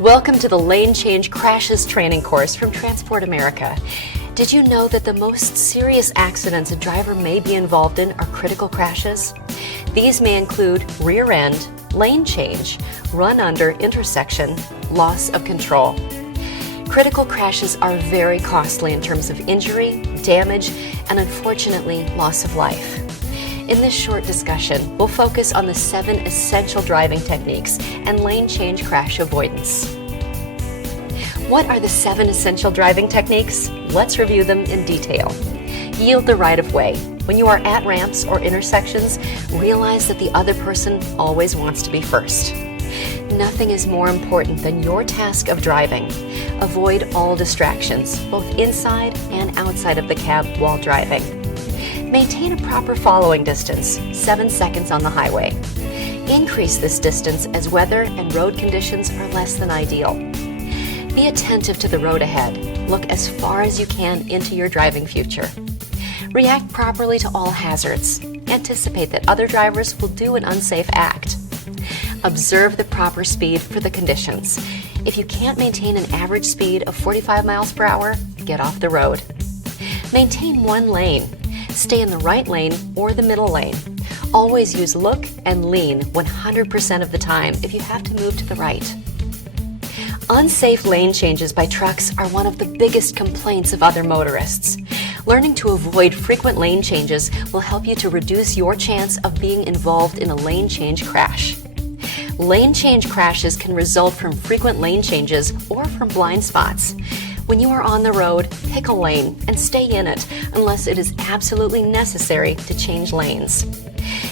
Welcome to the Lane Change Crashes training course from Transport America. Did you know that the most serious accidents a driver may be involved in are critical crashes? These may include rear end, lane change, run under intersection, loss of control. Critical crashes are very costly in terms of injury, damage, and unfortunately, loss of life. In this short discussion, we'll focus on the 7 essential driving techniques and lane change crash avoidance. What are the 7 essential driving techniques? Let's review them in detail. Yield the right of way. When you are at ramps or intersections, realize that the other person always wants to be first. Nothing is more important than your task of driving. Avoid all distractions, both inside and outside of the cab while driving. Maintain a proper following distance, 7 seconds on the highway. Increase this distance as weather and road conditions are less than ideal. Be attentive to the road ahead. Look as far as you can into your driving future. React properly to all hazards. Anticipate that other drivers will do an unsafe act. Observe the proper speed for the conditions. If you can't maintain an average speed of 45 miles per hour, get off the road. Maintain one lane. Stay in the right lane or the middle lane. Always use look and lean 100% of the time if you have to move to the right. Unsafe lane changes by trucks are one of the biggest complaints of other motorists. Learning to avoid frequent lane changes will help you to reduce your chance of being involved in a lane change crash. Lane change crashes can result from frequent lane changes or from blind spots. When you are on the road, pick a lane and stay in it unless it is absolutely necessary to change lanes.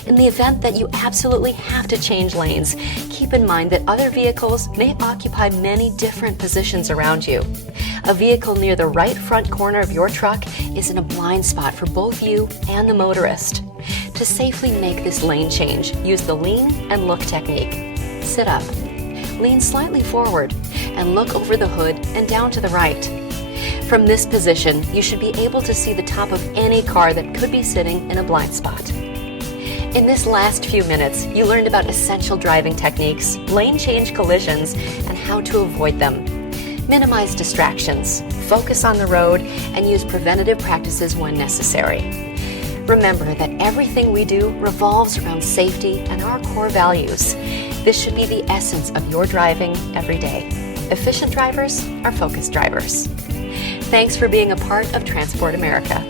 In the event that you absolutely have to change lanes, keep in mind that other vehicles may occupy many different positions around you. A vehicle near the right front corner of your truck is in a blind spot for both you and the motorist. To safely make this lane change, use the lean and look technique. Sit up, lean slightly forward, and look over the hood and down to the right. From this position, you should be able to see the top of any car that could be sitting in a blind spot. In this last few minutes, you learned about essential driving techniques, lane change collisions, and how to avoid them. Minimize distractions, focus on the road, and use preventative practices when necessary. Remember that everything we do revolves around safety and our core values. This should be the essence of your driving every day. Efficient drivers are focused drivers. Thanks for being a part of Transport America.